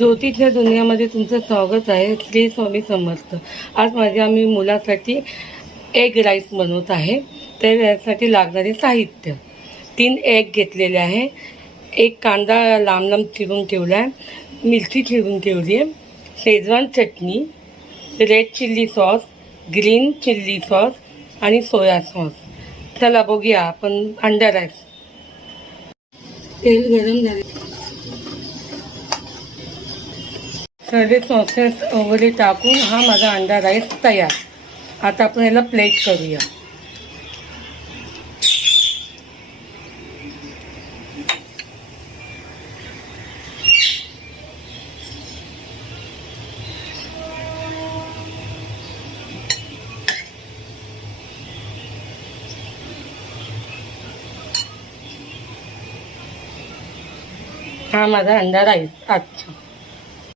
ज्योतिषच्या दुनियामध्ये तुमचं स्वागत आहे. श्री स्वामी समर्थ. आज आम्ही मुलासाठी एग राईस बनवत आहे. तर यासाठी लागणारे साहित्य: 3 एग घेतलेले आहे, 1 कांदा लांब लांब चिरून ठेवला आहे, मिरची चिरून ठेवली आहे, शेजवान चटणी, red chilli sauce, green chilli sauce आणि सोया सॉस. चला बघूया आपण अंडा राईस. तेल गरम झाले, सगळे सॉसेस वगैरे टाकून हा माझा अंडा राईस तयार. आता आपण याला प्लेट करूया. हा माझा अंडा राईस. अच्छा.